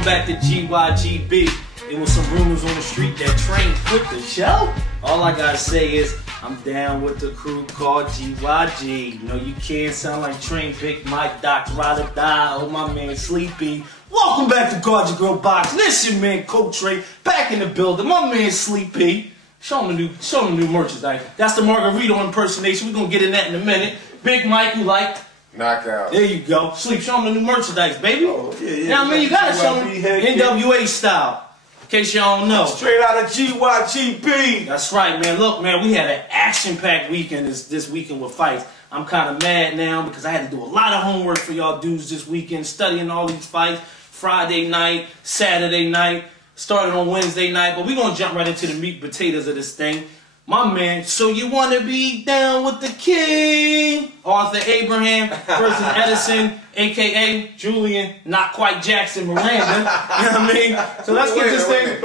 Welcome back to GYGB. It was some rumors on the street that Train quit the show. All I gotta say is I'm down with the crew called GYG. No, you can't sound like Train, Big Mike, Dr. Rada Die, oh my man Sleepy. Welcome back to Guard Your Girl Box. Listen, man, Coach Ray back in the building. My man Sleepy. Show him the new merchandise. That's the Margarito impersonation. We're gonna get in that in a minute. Big Mike, you like? Knockout. There you go. Sleep, show them the new merchandise, baby. Oh, yeah. Now, I mean, you gotta show them NWA style. In case y'all don't know. Straight out of GYGB. That's right, man. Look, man, we had an action-packed weekend this weekend with fights. I'm kind of mad now because I had to do a lot of homework for y'all dudes this weekend, studying all these fights. Friday night, Saturday night, started on Wednesday night. But we're going to jump right into the meat and potatoes of this thing. My man, so you want to be down with the king? Arthur Abraham versus Edison, a.k.a. Julian, not quite Jackson Miranda. You know what I mean? So let's get this thing.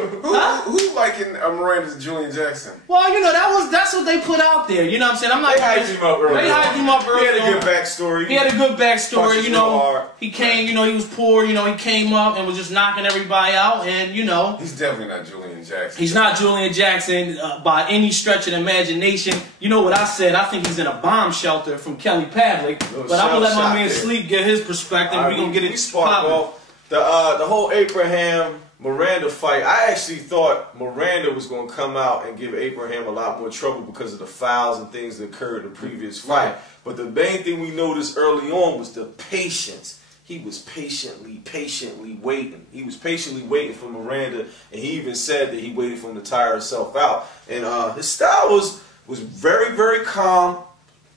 Who's liking Miranda's Julian Jackson? Well, you know, that's what they put out there. You know what I'm saying? I'm not. They hyped him up early. They hyped him up early. He had a good backstory. He had a good backstory. You know, hard. He came. You know, he was poor. You know, he came up and was just knocking everybody out. And you know, he's definitely not Julian Jackson. He's not Julian Jackson by any stretch of the imagination. You know what I said? I think he's in a bomb shelter from Kelly Pavlik. But I'm gonna let my man Sleep get his perspective. We're gonna get it popping. Off. The whole Abraham Miranda fight, I actually thought Miranda was going to come out and give Abraham a lot more trouble because of the fouls and things that occurred in the previous fight. Right. But the main thing we noticed early on was the patience. He was patiently waiting. He was patiently waiting for Miranda, and he even said that he waited for him to tire himself out. And his style was very, very calm,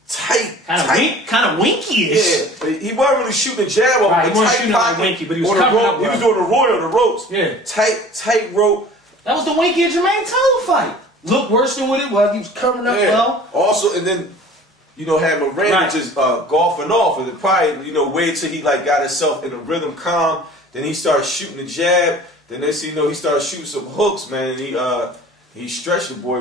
tight, kind of winky-ish. Yeah, he wasn't really shooting a jab off right, the tight pocket. Winky, but he was covering up. He was doing the Roy on the ropes. Yeah, tight rope. That was the Winky and Jermaine Taylor fight. Looked worse than what it was. He was covering up well. Also, and then you know, had Miranda just golfing off, and probably wait till he got himself in a rhythm, calm. Then he started shooting the jab. Then next thing you know, he started shooting some hooks, man. And he stretched the boy.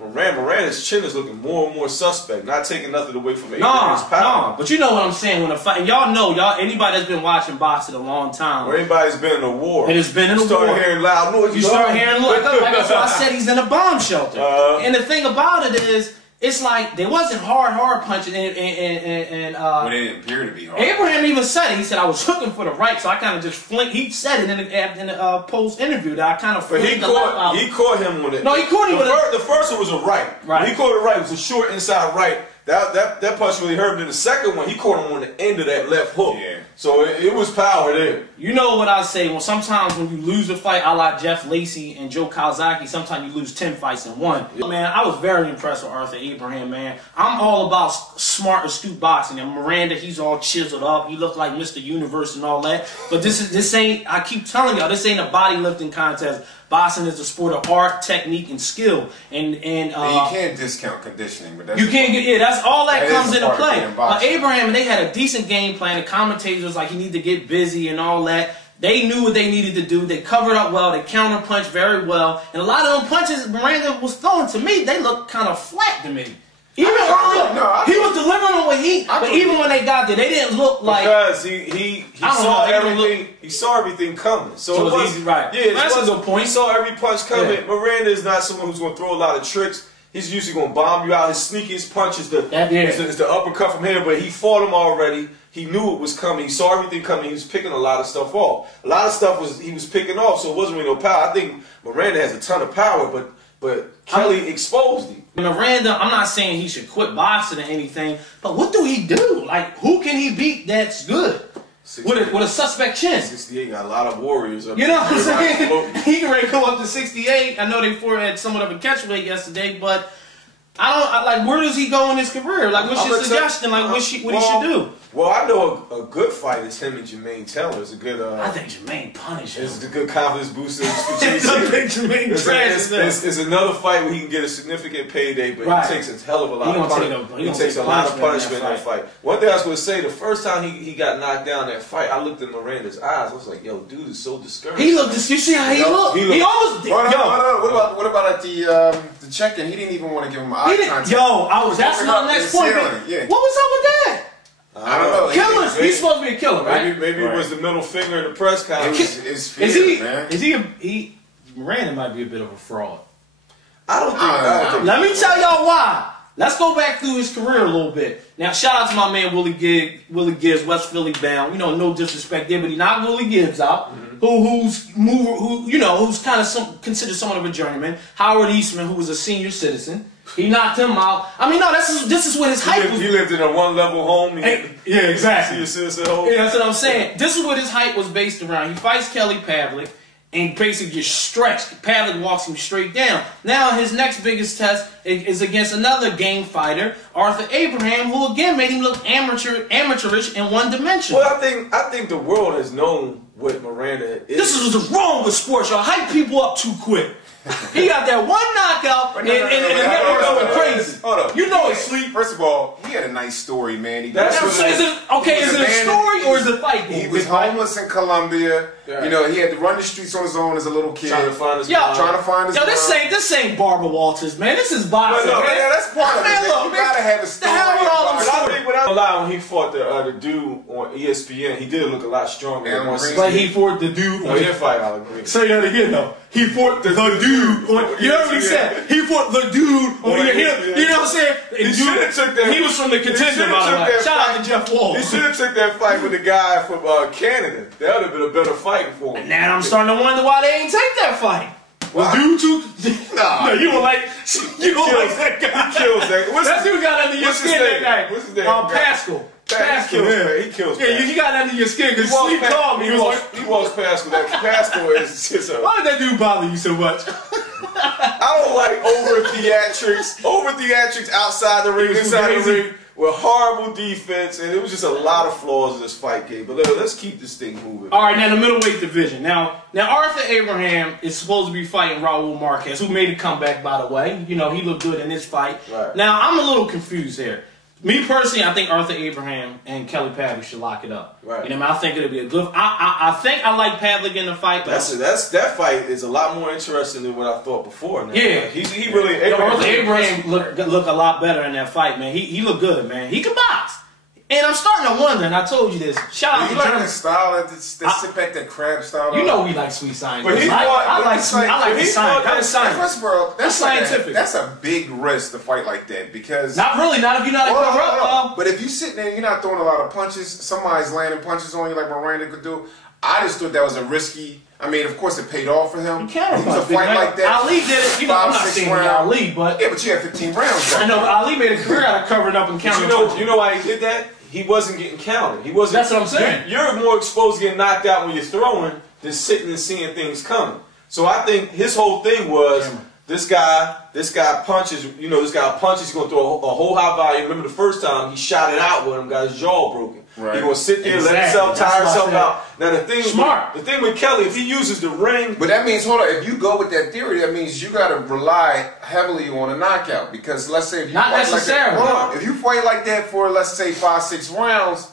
Miranda's chin is looking more and more suspect. Not taking nothing away from Abraham's power. No, but you know what I'm saying when a fight. Y'all know, anybody that's been watching boxing a long time, or anybody's been in a war, and it's been in a war. Started hearing loud noise. You start hearing like that's why I said he's in a bomb shelter. And the thing about it is, it's like they wasn't hard punching, and well, they didn't appear to be hard. Abraham even said it. He said I was looking for the right, so I kind of just flinked. He said it in the post interview that I kind of flinked the left out. He caught him on it. No, he caught him. The first one was a right. Right. When he caught it right. It was a short inside right. That punch really hurt him. Then the second one, he caught him on the end of that left hook. Yeah. So it was power there. You know what I say? Well, sometimes when you lose a fight, I like Jeff Lacey and Joe Kawasaki, sometimes you lose 10 fights in one. Yeah. Man, I was very impressed with Arthur Abraham, man. I'm all about smart, astute boxing. And Miranda, he's all chiseled up. He looked like Mr. Universe and all that. But this ain't, I keep telling y'all, this ain't a bodybuilding contest. Boxing is a sport of art, technique, and skill. And you can't discount conditioning, but that's you can't get that's all that comes into play. But Abraham, and they had a decent game plan. The commentators was like he needed to get busy and all that. They knew what they needed to do. They covered up well. They counter punched very well. And a lot of them punches Miranda was throwing to me, they looked kind of flat to me. Even earlier, he was delivering them with heat, but even when they got there, they didn't look like because he saw everything. He saw everything coming, so it was easy, right? Yeah, that's a good point. He saw every punch coming. Yeah. Miranda is not someone who's going to throw a lot of tricks. He's usually going to bomb you out. His sneakiest punch is the uppercut from here, but he fought him already. He knew it was coming. He saw everything coming. He was picking a lot of stuff off. A lot of stuff he was picking off, so it wasn't really no power. I think Miranda has a ton of power, but Kelly exposed him. Miranda, I'm not saying he should quit boxing or anything, but what do he do? Like, who can he beat that's good? With a suspect chin. 68 got a lot of warriors up there. You know what I'm saying? He can ready to go up to 68. I know they had somewhat of a catchweight yesterday, but like, where does he go in his career? Like, what's your suggestion? Like, what he should do? Well, I know a good fight is him and Jermaine Taylor. It's a good. I think Jermaine punished him. It's a good confidence booster. I think Jermaine it's another fight where he can get a significant payday, but he takes a hell of a lot of punishment. He takes a lot of punishment in that fight. One thing I was going to say, the first time he got knocked down that fight, I looked in Miranda's eyes. I was like, yo, dude is so discouraged. He looked. You see how he looked? He almost. What about at the check-in? He didn't even want to give him eye contact. That's my next point. What was up with that? I don't know. Killers. He's supposed to be a killer, right? Maybe it was the middle finger in the press conference. It's fear, man. Is he? Miranda might be a bit of a fraud. I don't think. Let me tell y'all why. Let's go back through his career a little bit. Now, shout out to my man Willie Gibbs, West Philly bound. You know, no disrespect there, but he knocked Willie Gibbs out, who's kind of considered somewhat of a journeyman. Howard Eastman, who was a senior citizen, he knocked him out. I mean, no, this is what his hype was. He lived in a one-level home. Yeah, exactly. Senior citizen home. Yeah, that's what I'm saying. This is what his hype was based around. He fights Kelly Pavlik and basically gets stretched. Pavlik walks him straight down. Now his next biggest test is against another game fighter, Arthur Abraham, who again made him look amateurish in one dimension. Well, I think the world has known what Miranda is. This is what's wrong with sports. Y'all hype people up too quick. He got that one knockout and the network going crazy. Hold up. You know it's sleep. First of all, he had a nice story, man. Is it a story or is it a fight? He was homeless in Colombia. Yeah. You know, he had to run the streets on his own as a little kid. Trying to find his Yo, this ain't Barbara Walters, man. This is boxing. No, man, that's part of it. Man, Look, you gotta have a story. The hell with all them But I think without a lie, when he fought the dude on ESPN, he did look a lot stronger. But he fought the dude. No, he didn't fight Alec Green. Say that again, though. He fought the dude. You know what he said? He fought the dude. You know what I'm saying? He should have took that. He was from the contender, by the way. Shout out to Jeff Wall. He should have took that fight with the guy from Canada. That would have been a better fight for him. Now I'm starting to wonder why they ain't take that fight. Was dude too? No, you were like that guy. He kills that. That dude got under your skin that night. What's his name? Pascal. Pascal. He kills. Yeah, you got under your skin because Sleep called me. He walks Pascal. Pascal is just a. Why did that dude bother you so much? I don't like over theatrics outside the ring, inside the ring. With horrible defense, and it was just a lot of flaws in this fight game. But let's keep this thing moving. All right, now the middleweight division. Now Arthur Abraham is supposed to be fighting Raul Marquez, who made a comeback, by the way. You know, he looked good in this fight. Right. Now, I'm a little confused here. Me personally, I think Arthur Abraham and Kelly Pavlik should lock it up. Right. You know, I think it'll be a good. I think I like Pavlik in the fight. But that fight is a lot more interesting than what I thought before. Now. Yeah, he really. Arthur Abraham look a lot better in that fight, man. He looked good, man. He can box. And I'm starting to wonder, and I told you this. Shout out to like German. that style, that sit back, that crab style. You know we like sweet science. But I like the science. First of all, that's scientific. That's a big risk to fight like that because not really. Not if you're not a corrupt. But if you sitting there, and you're not throwing a lot of punches. Somebody's landing punches on you like Miranda could do. I just thought that was a risky. I mean, of course, it paid off for him. He was a fight like that. Ali did it. You know, I'm not saying Ali, but yeah, but you had 15 rounds. I know Ali made a career out of covering up and counting. You know why he did that? He wasn't getting counted. He wasn't. That's what I'm saying. You're more exposed to getting knocked out when you're throwing than sitting and seeing things coming. So I think his whole thing was this guy punches. You know, this guy punches. He's gonna throw a whole high volume. Remember the first time he shot it out with him, got his jaw broken. Right. He's gonna sit there, let himself tire himself out. Now the thing with Kelly, if he uses the ring, but that means hold on. If you go with that theory, that means you got to rely heavily on a knockout because let's say if you not necessarily. If you fight like that for let's say 5-6 rounds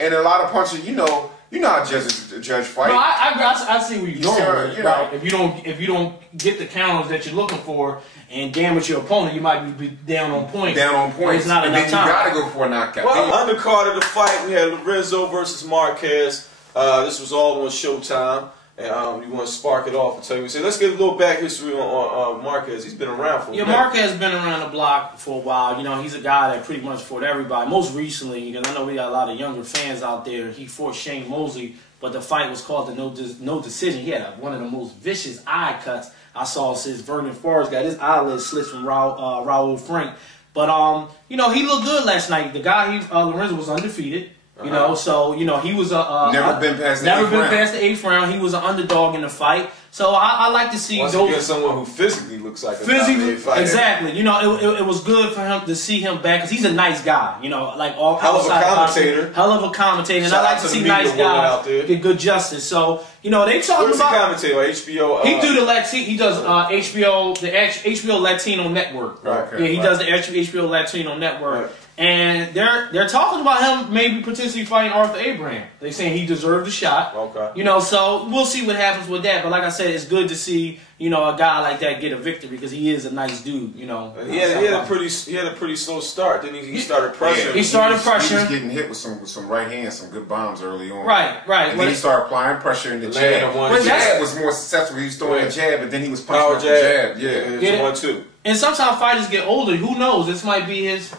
and a lot of punches, you know how judge fight. No, I see where you're going. You know. Right. If you don't get the counters that you're looking for and damage your opponent, you might be down on points. It's not enough time. You got to go for a knockout. Well, undercard of the fight, we had Lorenzo versus Marquez. This was all on Showtime. And you want to spark it off and tell you, let's get a little back history on Marquez. He's been around for a minute. Marquez has been around the block for a while. You know, he's a guy that pretty much fought everybody. Most recently, because I know we got a lot of younger fans out there, he fought Shane Mosley, but the fight was called the no decision. He had one of the most vicious eye cuts I saw since Vernon Forrest got his eyelid slits from Raul Frank. But, you know, he looked good last night. The guy, Lorenzo, was undefeated. You know, so you know he was never been past the 8th round. He was an underdog in the fight. So I like to see someone who physically looks like a fighter. Exactly. You know, it was good for him to see him back because he's a nice guy. You know, like all hell of a commentator. Hell of a commentator, and I like to see nice guys get good justice. So you know, they talking about commentator on HBO. He do the Latino. He does HBO, the HBO Latino Network. Right. Yeah, he does the HBO Latino Network. Right. And they're talking about him maybe potentially fighting Arthur Abraham. They saying he deserved a shot. Okay. You know, so we'll see what happens with that. But like I said, it's good to see, you know, a guy like that get a victory because he is a nice dude, you know. He had a pretty slow start. Then he started pressuring. Yeah, he started He was pressuring. getting hit with some right hands, some good bombs early on. Right. And then he started applying pressure in the Landing jab. one The jab. jab was more successful. He was throwing a jab, but then he was Power punching up the jab. jab. Yeah. It's 1-2. And sometimes fighters get older. Who knows? This might be his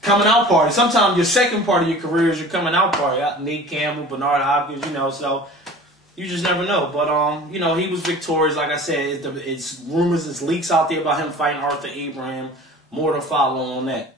coming out party. Sometimes your second part of your career is your coming out party. Nate Campbell, Bernard Hopkins, you know, so you just never know. But, you know, he was victorious. Like I said, it's rumors, it's leaks out there about him fighting Arthur Abraham. More to follow on that.